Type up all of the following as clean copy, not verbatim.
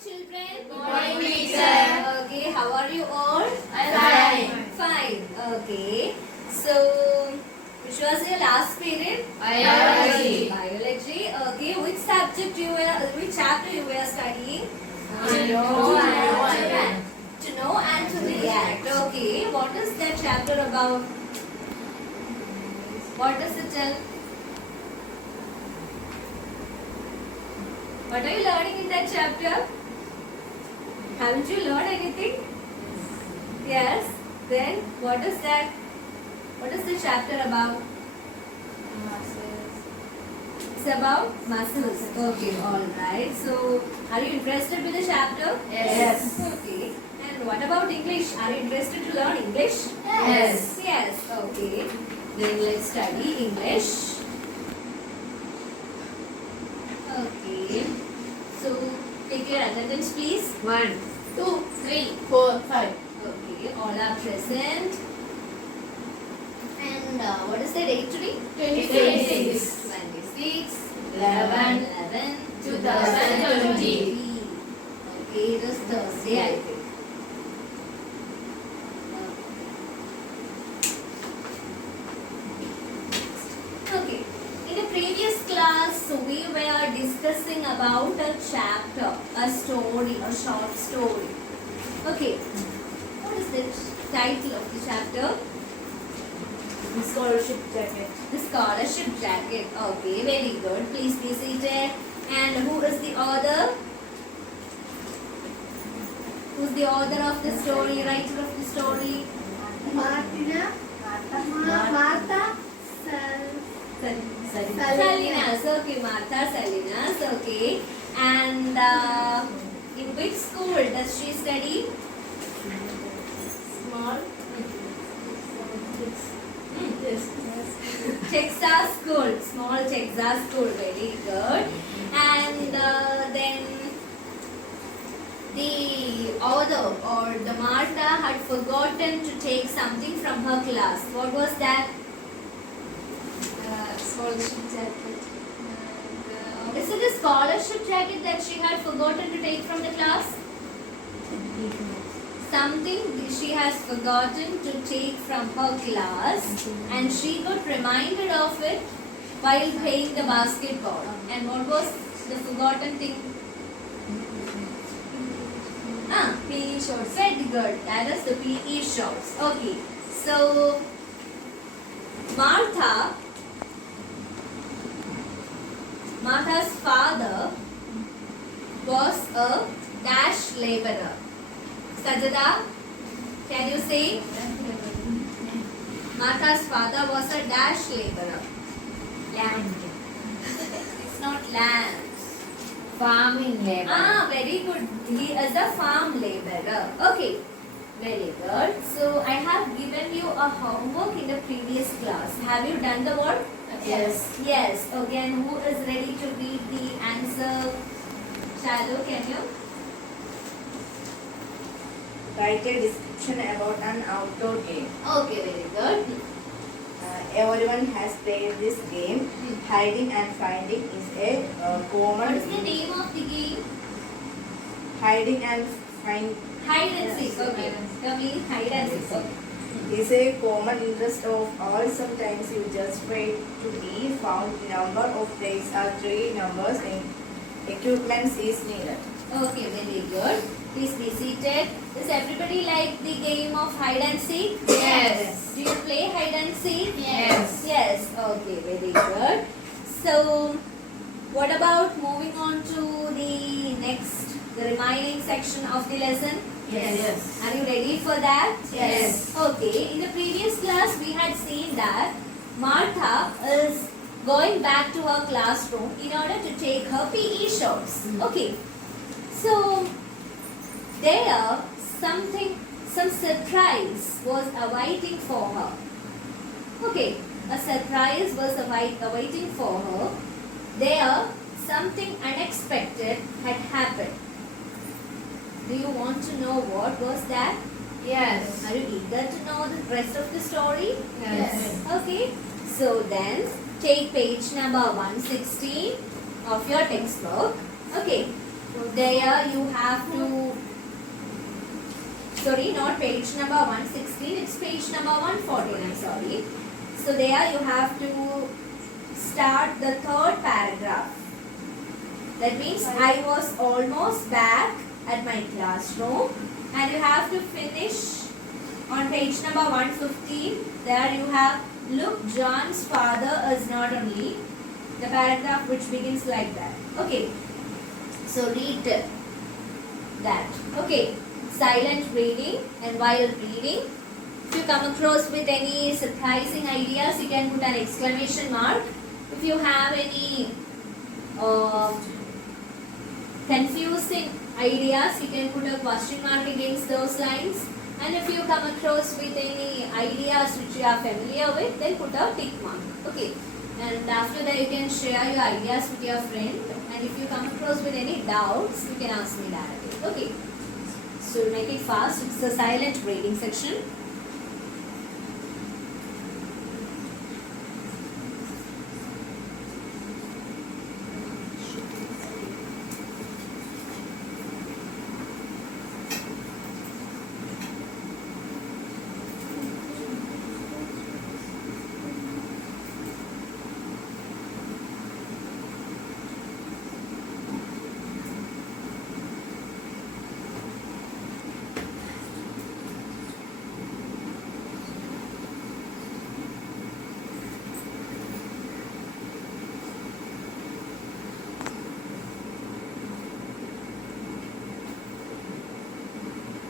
children. Good morning, teacher. Okay, how are you all? Fine. Fine. Okay. So, which was your last period? Biology. Biology. Okay. Which subject you were? Which chapter you were studying? To know and To know and to react. Okay. What is that chapter about? What does it tell? What are you learning in that chapter? Haven't you learned anything? Yes. Then what is that? What is the chapter about? It's about muscles. Okay, all right. So, are you interested with the chapter? Yes. Okay. And what about English? Are you interested to learn English? Yes. Yes. Okay. Then let's study English. Okay. So, take your attendance, please. 1, 2, 3, 4, 5. Okay. All are present. And what is the date today? 26. 26. 11. 11. 2020. Okay, it is Thursday, I think. Okay. In the previous class, we were discussing about a chapter, a story, a short story. Okay. What is the title of the chapter? The scholarship jacket. The scholarship jacket. Okay, very good. Please be seated. And who is the author? Who's the author of the story, writer of the story? Marta Salinas. Okay, Martha Salinas. Okay. And in which school does she study? Small. Texas School. Small Texas School. Very good. And then the author or the Martha had forgotten to take something from her class. What was that? Scholarship jacket. Is it a scholarship jacket that she had forgotten to take from the class? Something she has forgotten to take from her class, and she got reminded of it while playing the basketball. And what was the forgotten thing? PE shorts. Very good. That is the PE shorts. Okay. So, Martha's father was a dash laborer. Sajada, can you say? Martha's father was a dash laborer. Land. It's not land. Farming labor. Very good. He is a farm laborer. Okay. Very good. So, I have given you a homework in the previous class. Have you done the work? Yes. Yes. Okay. And who is ready to read the answer? Shadow, can you? Write a description about an outdoor game. Okay. Very good. Everyone has played this game. Hiding and finding is a What common. is the name of the game? Hiding and find Hide and seek. Okay. Tell me hide and seek. Okay. is a common interest of all. Sometimes you just wait to be found. Number of players are 3 numbers and equipment is needed. Okay, very good. Please be seated. Does everybody like the game of hide and seek? Yes. Do you play hide and seek? Yes. Yes. Okay, very good. So, what about moving on to the remaining section of the lesson? Yes. Are you ready for that? Yes. Okay, in the previous class we had seen that Martha is going back to her classroom in order to take her PE shorts. Okay, so there some surprise was awaiting for her. Okay, a surprise was awaiting for her. There something unexpected had happened. Do you want to know what was that? Yes. Are you eager to know the rest of the story? Yes. Okay. So then, take page number 116 of your textbook. Okay. There you have to, sorry, not page number 116, it's page number 114, I'm sorry. So there you have to start the third paragraph. That means I was almost back at my classroom, and you have to finish on page number 115. There you have, look, John's father is not only, the paragraph which begins like that. Okay, so read that. Okay, silent reading, and while reading, if you come across with any surprising ideas, you can put an exclamation mark. If you have any confusing ideas, you can put a question mark against those lines. And if you come across with any ideas which you are familiar with, then put a tick mark. Okay. And after that, you can share your ideas with your friend. And if you come across with any doubts, you can ask me directly. Okay. So make it fast. It's the silent reading section.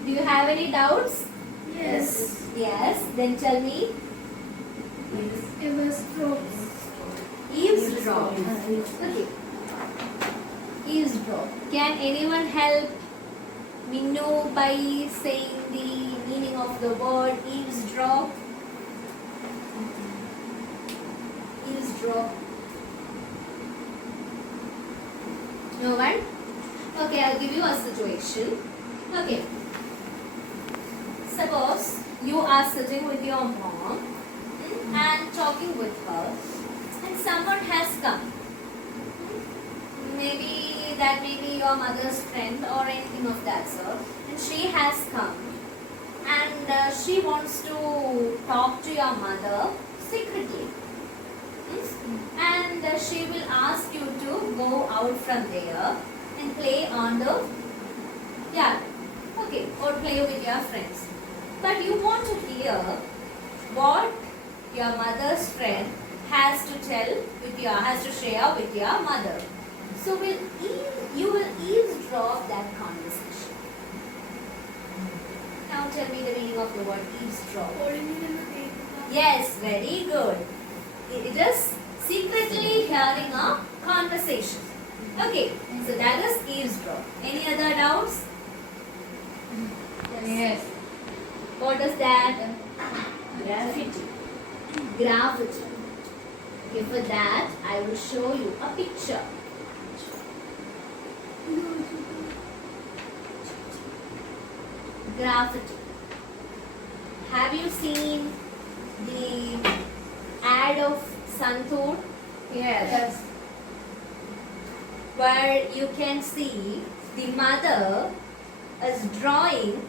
Do you have any doubts? Yes. Yes. Then tell me. Eavesdrop. Eavesdrop. Okay. Eavesdrop. Can anyone help me know by saying the meaning of the word eavesdrop? Eavesdrop. No one? Okay, I'll give you a situation. Okay. Suppose you are sitting with your mom and talking with her, and someone has come. Maybe that may be your mother's friend or anything of that sort, and she has come, and she wants to talk to your mother secretly. And she will ask you to go out from there and play on the yard. Okay, or play with your friends. But you want to hear what your mother's friend has to share with your mother. So you will eavesdrop that conversation. Now tell me the meaning of the word eavesdrop. Yes, very good. It is secretly hearing a conversation. Okay, so that is eavesdrop. Any other doubts? Yes. What is that? Graffiti. Graffiti. Okay, for that I will show you a picture. Graffiti. Have you seen the ad of Santur? Yes. Where you can see the mother is drawing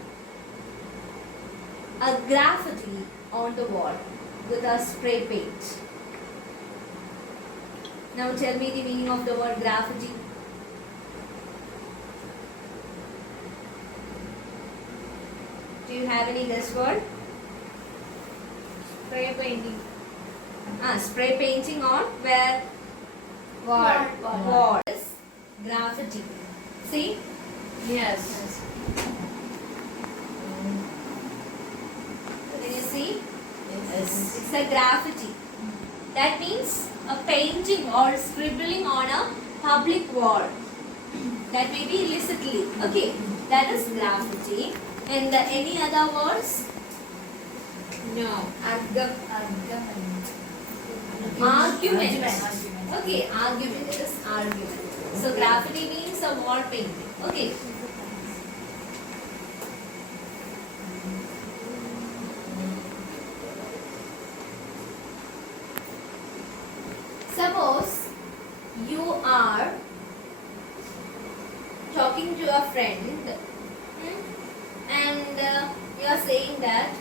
a graffiti on the wall with a spray paint. Now tell me the meaning of the word graffiti. Do you have any guess word? Spray painting. Spray painting on where? Wall. Wall. Graffiti. See? Yes. Can you see? Yes. It's a graffiti. That means a painting or scribbling on a public wall. That may be illicitly. Okay, that is graffiti. And any other words? No. Argument. Okay, argument. It is argument. So graffiti means a wall painting. Okay. Suppose you are talking are saying that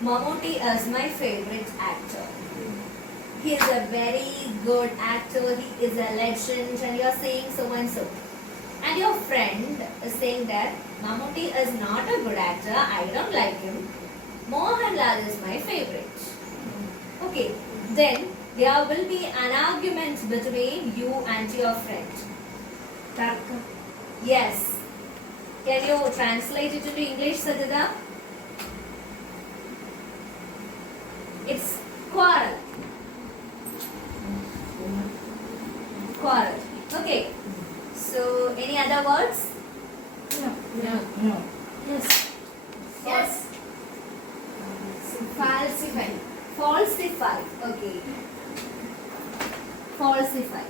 Mammootty is my favorite actor. He is a very good actor, he is a legend, and you are saying so and so. And your friend is saying that Mammootty is not a good actor, I don't like him. Mohanlal is my favorite. Okay, then there will be an argument between you and your friend. Tarka. Yes. Can you translate it into English, Sajida? It's quarrel. Quarrel. Okay. So, any other words? No. No. No. Yes. Yes. Falsify. Falsify. Okay. Falsify.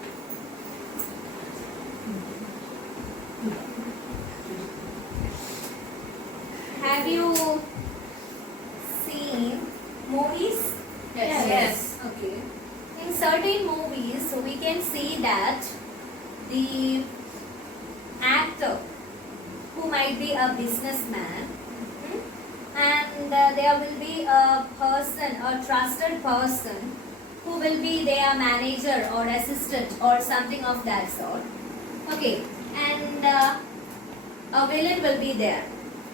Have you seen movies? Yes. Yes. Okay. In certain movies, we can see that the actor who might be a businessman and there will be a person, a trusted person who will be their manager or assistant or something of that sort. Okay. And a villain will be there.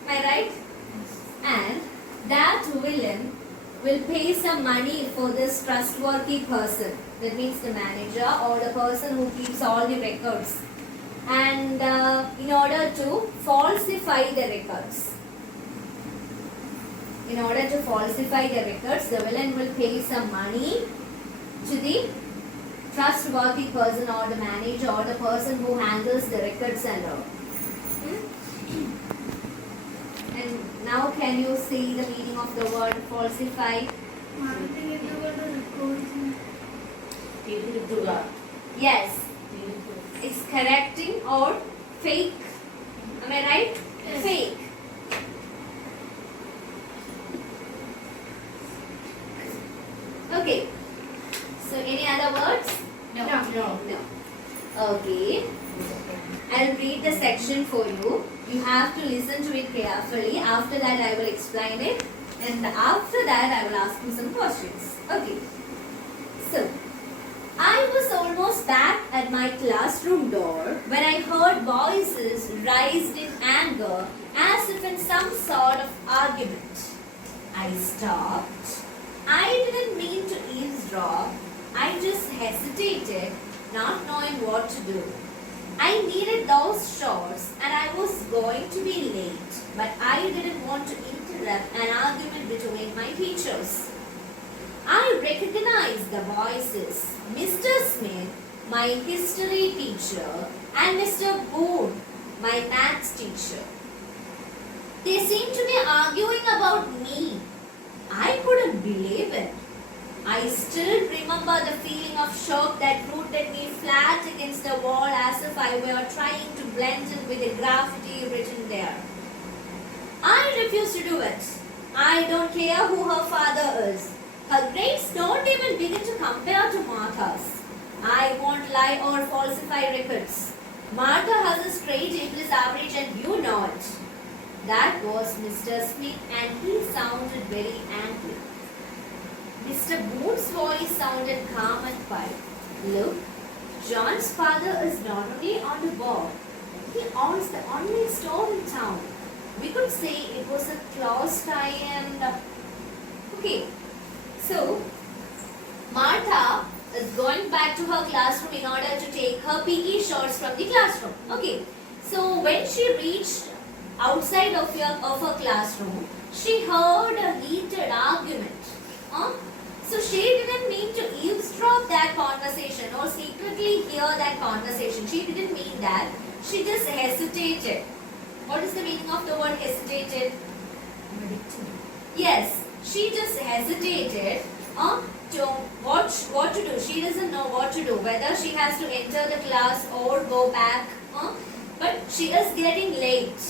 Am I right? And that villain will pay some money for this trustworthy person. That means the manager or the person who keeps all the records. And in order to falsify the records. In order to falsify the records, the villain will pay some money to the trustworthy person or the manager or the person who handles the records and all. And now can you see the meaning of the word falsify? Marketing is about the records. Yes, it's correcting or fake. Am I right? Yes. Fake. Okay. So any other words? No. No. No. Okay. I'll read the section for you. You have to listen to it carefully. After that, I will explain it. And after that, I will ask you some questions. Okay. So, I was almost back at my classroom door when I heard voices raised in anger as if in some sort of argument. I stopped. I didn't mean to eavesdrop. I just hesitated, not knowing what to do. I needed those shorts and I was going to be late, but I didn't want to interrupt an argument between my teachers. I recognized the voices. Mr. Smith, my history teacher, and Mr. Boone, my maths teacher. They seemed to be arguing about me. I couldn't believe it. I still remember the feeling of shock that rooted me flat against the wall as if I were trying to blend in with the graffiti written there. I refuse to do it. I don't care who her father is. Her grades don't even begin to compare to Martha's. I won't lie or falsify records. Martha has a straight English average and you know it. That was Mr. Smith and he sounded very angry. Mr. Boone's voice sounded calm and quiet. Look, John's father is not only on the board, he owns the only store in town. We could say it was a close tie and... Okay, so Martha is going back to her classroom in order to take her PE shorts from the classroom. Okay, so when she reached outside of her classroom, she heard a heated argument. So she didn't mean to eavesdrop that conversation or secretly hear that conversation. She didn't mean that. She just hesitated. What is the meaning of the word hesitated? Yes, she just hesitated to what to do. She doesn't know what to do, whether she has to enter the class or go back. But she is getting late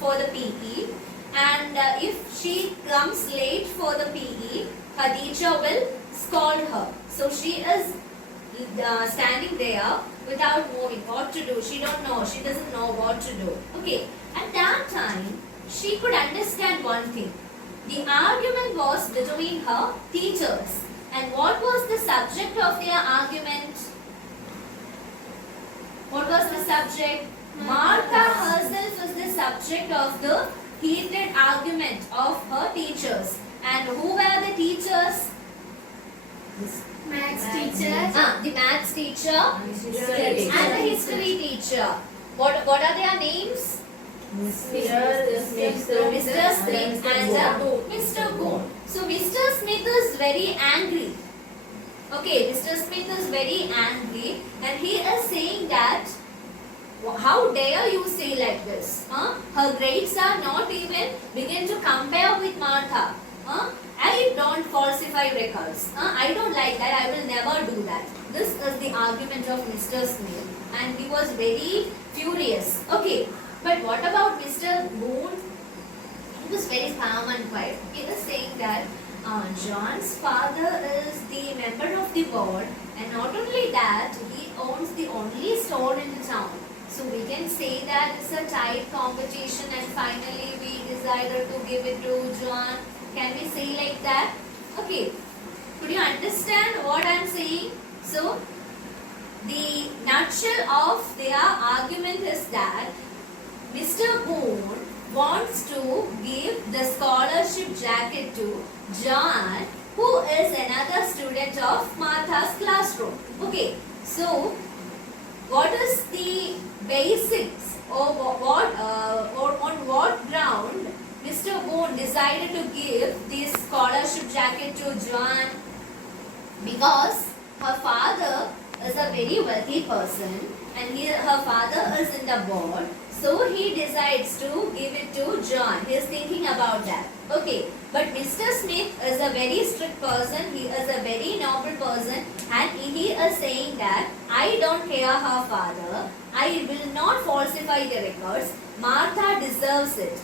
for the PE, and if she comes late for the PE, her teacher will scold her. So she is standing there without moving. What to do? She don't know. She doesn't know what to do. Okay. At that time, she could understand one thing. The argument was between her teachers. And what was the subject of their argument? What was the subject? Martha herself was the subject of the heated argument of her teachers. And who were the teachers? Maths teacher. The maths teacher and the history teacher. What are their names? Mr. Smith and Mr. Boone. So Mr. Smith is very angry. Okay, Mr. Smith is very angry and he is saying that, how dare you say like this? Her grades are not even begin to compare with Martha. I don't falsify records. I don't like that. I will never do that. This is the argument of Mr. Smith and he was very furious. Okay, but what about Mr. Boone? He was very calm and quiet. He was saying that John's father is the member of the board and not only that, he owns the only store in the town. So we can say that it's a tight competition and finally we decided to give it to John. Can we say like that? Okay. Could you understand what I am saying? So, the nutshell of their argument is that Mr. Boone wants to give the scholarship jacket to John, who is another student of Martha's classroom. Okay. So, what is the basics or on what ground Mr. Boone decided to give this scholarship jacket to John? Because her father is a very wealthy person and her father is in the board. So he decides to give it to John. He is thinking about that. Okay. But Mr. Smith is a very strict person. He is a very noble person and he is saying that I don't care her father. I will not falsify the records. Martha deserves it.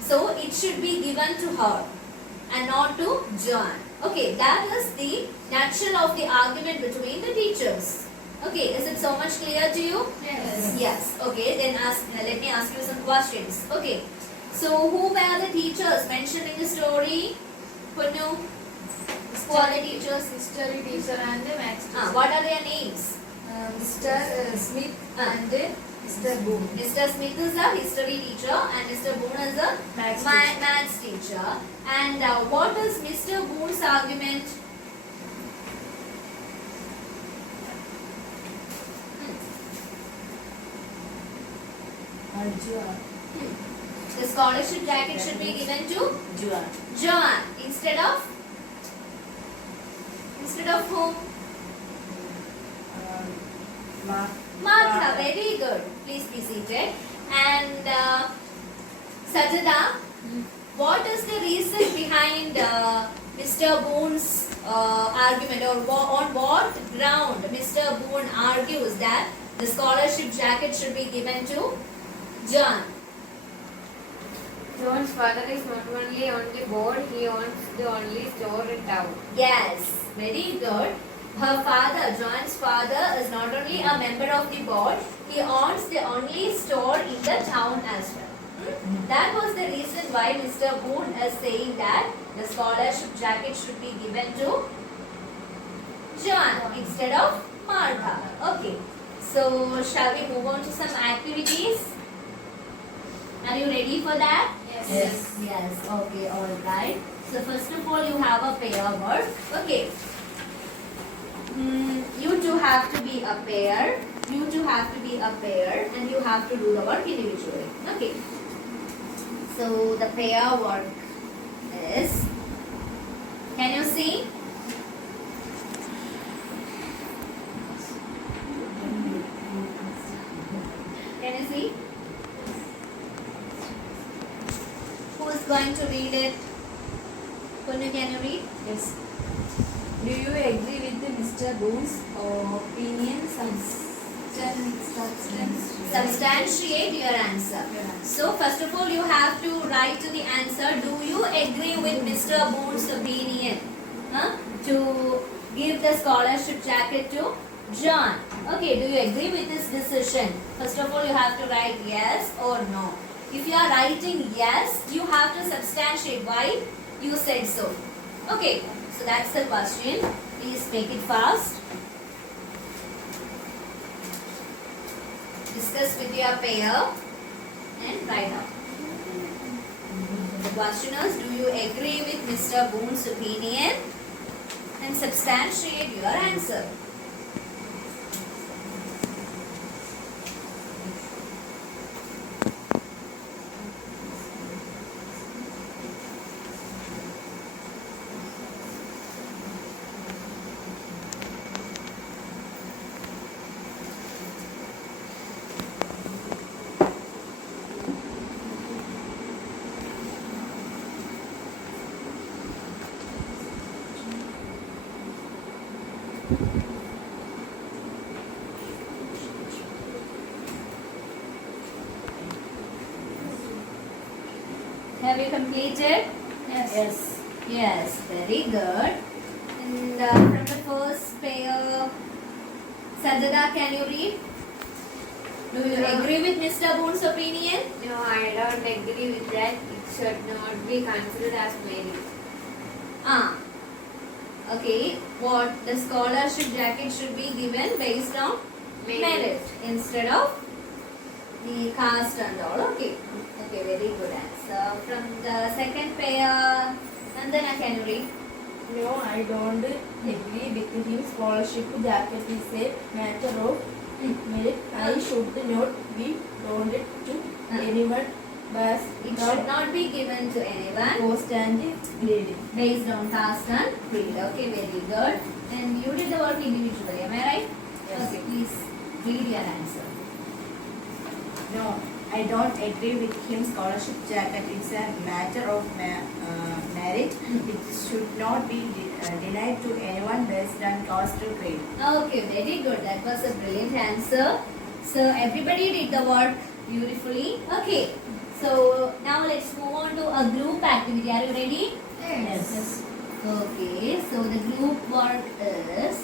So it should be given to her and not to John. Okay, that is the nutshell of the argument between the teachers. Okay, is it so much clear to you? Yes. Yes. Okay, then let me ask you some questions. Okay, so who were the teachers mentioned in the story? Punnu? Who are the teachers? History teacher and the maths teacher. What are their names? Mr. Smith and Mr. Boone. Mr. Smith is a history teacher and Mr. Boone is a Maths teacher. maths teacher. And what is Mr. Boone's argument? The scholarship jacket should be given to John instead of whom? Martha. Very good. Please be seated. And Sajada, what is the reason behind Mr. Boone's argument, or on what ground Mr. Boone argues that the scholarship jacket should be given to John? John's father is not only on the board, he owns the only store in town. Yes, very good. Her father, John's father, is not only a member of the board, he owns the only store in the town as well. That was the reason why Mr. Boone is saying that the scholarship jacket should be given to John instead of Martha. Okay, so shall we move on to some activities? Are you ready for that? Yes. Yes. Okay. All right. So first of all, you have a pair work. Okay. You two have to be a pair. You two have to be a pair, and you have to do the work individually. Okay. So the pair work is. Can you see? Can you see? Who is going to read it? Punnu, can you read? Yes. Do you agree with Mr. Boone's opinion? Substantiate your answer. So first of all, you have to write to the answer. Do you agree with Mr. Boone's opinion to give the scholarship jacket to John? Okay, do you agree with this decision? First of all, you have to write yes or no. If you are writing yes, you have to substantiate why you said so. Okay, so that's the question. Please make it fast. Discuss with your pair and write down. The questioners, do you agree with Mr. Boone's opinion? And substantiate your answer. Have you completed? Yes. Yes, very good. And from the first pair, Sajada, can you read? Do you agree with Mr. Boone's opinion? No, I don't agree with that. It should not be considered as merit. Ah. Okay. What the scholarship jacket should be given based on merit instead of the caste and all. Okay. Okay, very good answer. From the second pair, Nandana, can you read? No, I don't agree with him. Scholarship jacket is a matter of merit. I should not be loaned to anyone but It should not be given to anyone post and grading. based on caste and creed. Okay, very good. And you did the work individually, am I right? Yes. Okay, please read your answer. No, I don't agree with him. Scholarship jacket, it's a matter of merit. It should not be denied to anyone based on caste or creed. Okay, very good. That was a brilliant answer. So everybody did the work beautifully. Okay. So now let's move on to a group activity. Are you ready? Yes. Okay. So the group work is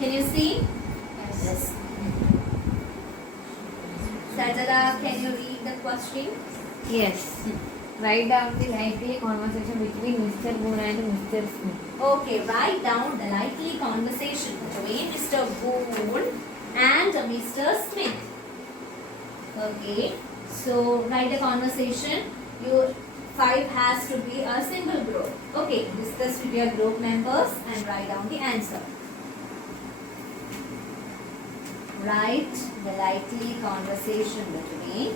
can you see? Yes. Sajada, can you read the question? Yes. Write down the likely conversation between Mr. Boone and Mr. Smith. Okay, write down the likely conversation between Mr. Boone and Mr. Smith. Okay, so write the conversation. Your 5 has to be a single group. Okay, discuss with your group members and write down the answer. Write the likely conversation between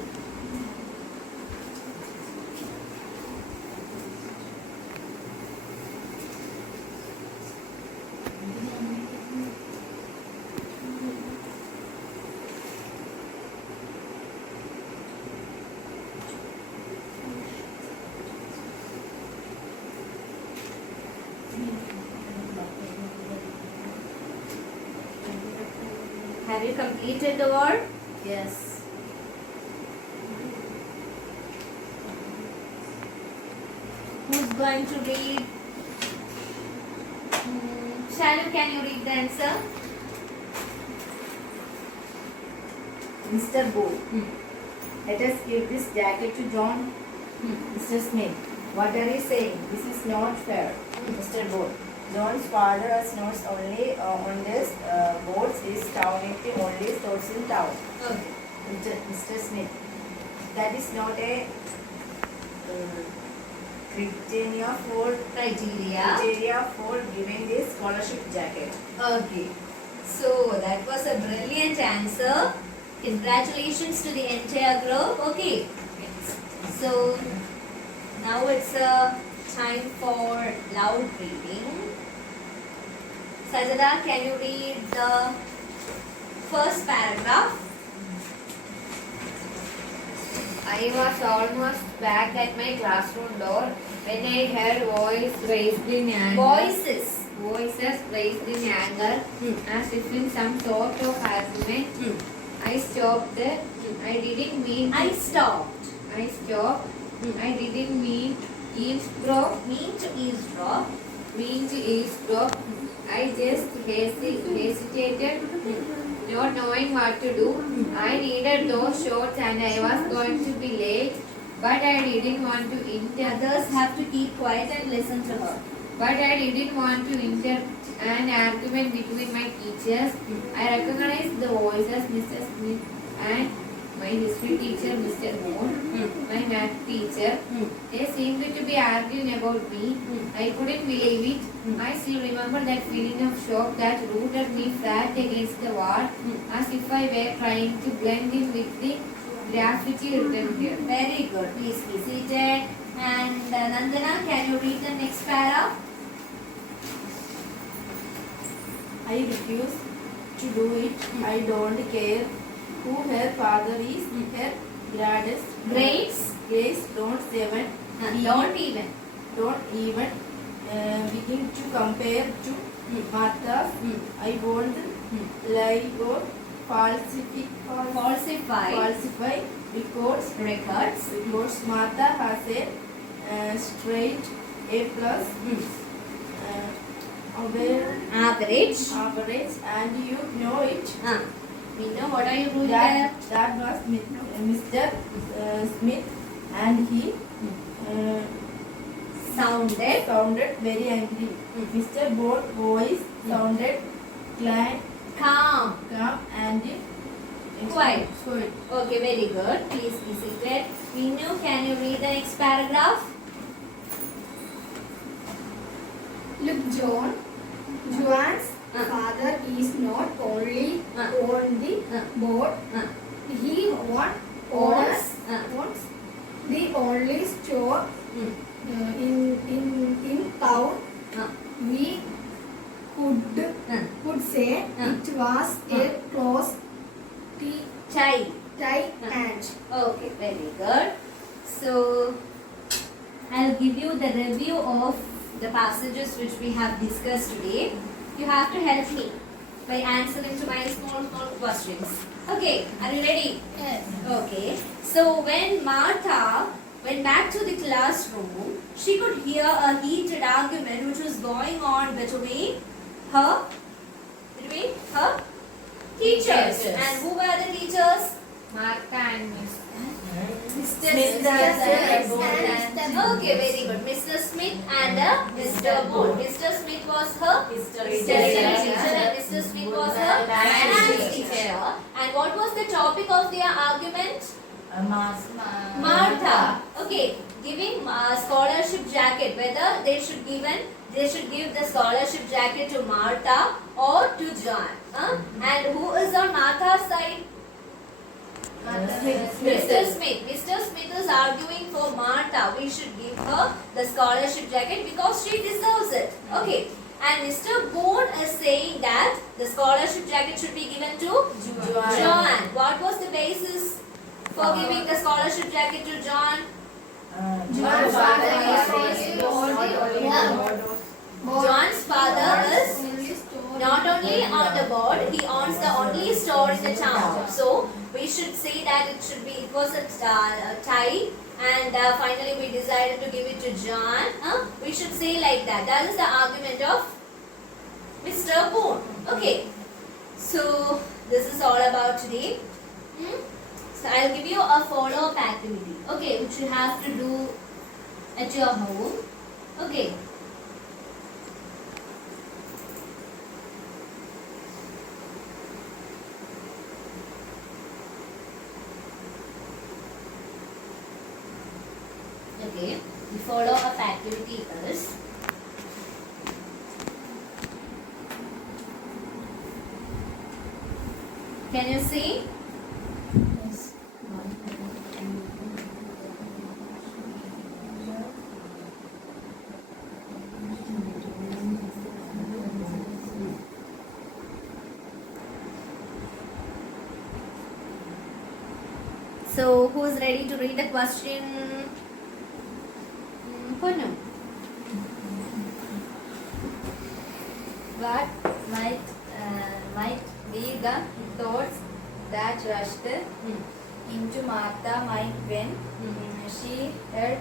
Have you completed the work? Yes. Who's going to read? Shalu, can you read the answer? Mr. Booth, let us give this jacket to John. Mr. Smith, what are you saying? This is not fair. Mr. Booth, John's father has notes only on this boards is counting only stores in town. Okay. Mr. Smith, that is not a criteria for giving this scholarship jacket. Okay. So that was a brilliant answer. Congratulations to the entire group. Okay. So now it's time for loud reading. Sajada, can you read the first paragraph? I was almost back at my classroom door when I heard voices raised in anger. Voices raised in anger, as if in some sort of argument. I stopped. I didn't mean. I stopped. I stopped. I didn't mean Eavesdrop. Mean to eavesdrop. Mean to eavesdrop. I just hesitated, not knowing what to do. I needed those shorts and I was going to be late, but I didn't want to Others have to keep quiet and listen to her. But I didn't want to enter an argument between my teachers. I recognized the voices, Mr. Smith and my history teacher, Mr. Moore, my math teacher. They seemed to be arguing about me. I couldn't believe it. I still remember that feeling of shock that rooted me flat against the wall, as if I were trying to blend in with the graffiti written here. Very good. Please be seated. And Nandana, can you read the next para? I refuse to do it. I don't care who her father is. Her grades. Grades don't even begin to compare to Martha's. I won't lie or falsify because Martha has a straight A plus Average. and you know it. We know what are you doing there? That was Mr. Smith, and he sounded very angry. Mr. Board's voice sounded Calm. calm and Quiet. quiet. Okay, very good. Please be seated. Vinu, can you read the next paragraph? Look, Joan's father is not only on the board, he owns the only store in town. We could say it was a close Chai. tie and Okay, very good. So, I'll give you the review of the passages which we have discussed today. You have to help me by answering to my small questions. Okay, are you ready? yes. Okay. So, when Martha went back to the classroom, she could hear a heated argument which was going on between her teachers. And who were the teachers? Martha and Miss. Mr. Smith and okay, very good. Mr. Smith and Mr. Moore. Mr. Smith was her history teacher and Mr. Smith was her maths teacher. And what was the topic of their argument? Martha. Okay, giving scholarship jacket. Whether they should give the scholarship jacket to Martha or to John. And who is on Martha's side? Mr. Smith. Mr. Smith is arguing for Martha. We should give her the scholarship jacket because she deserves it. Okay. And Mr. Boone is saying that the scholarship jacket should be given to John. What was the basis for giving the scholarship jacket to John? John's father John's father is not only on the board, he owns the only store in the town. So we should say that it was a tie, and finally we decided to give it to John. We should say like that. That is the argument of Mr. Boone. Okay. So this is all about today. So I'll give you a follow-up activity. Okay, which you have to do at your home. Okay. Okay, the follow-up activity is can you see? So, who is ready to read the question? Ponu. What might be the thoughts that rushed into Martha's mind when she heard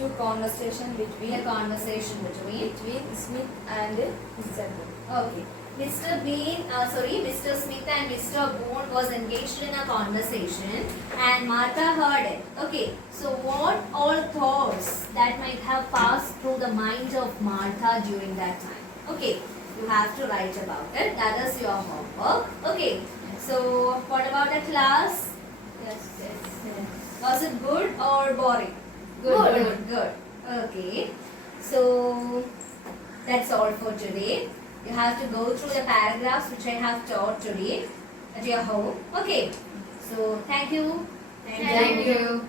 to conversation The between conversation between. Smith and Mr. Boone. Okay. Mr. Smith and Mr. Boone was engaged in a conversation and Martha heard it. Okay, so what all thoughts that might have passed through the mind of Martha during that time? Okay, you have to write about it. That is your homework. Okay, so what about the class? Yes. Was it good or boring? Good. Okay, so that's all for today. You have to go through the paragraphs which I have taught today at your home. Okay. So thank you. Thank you.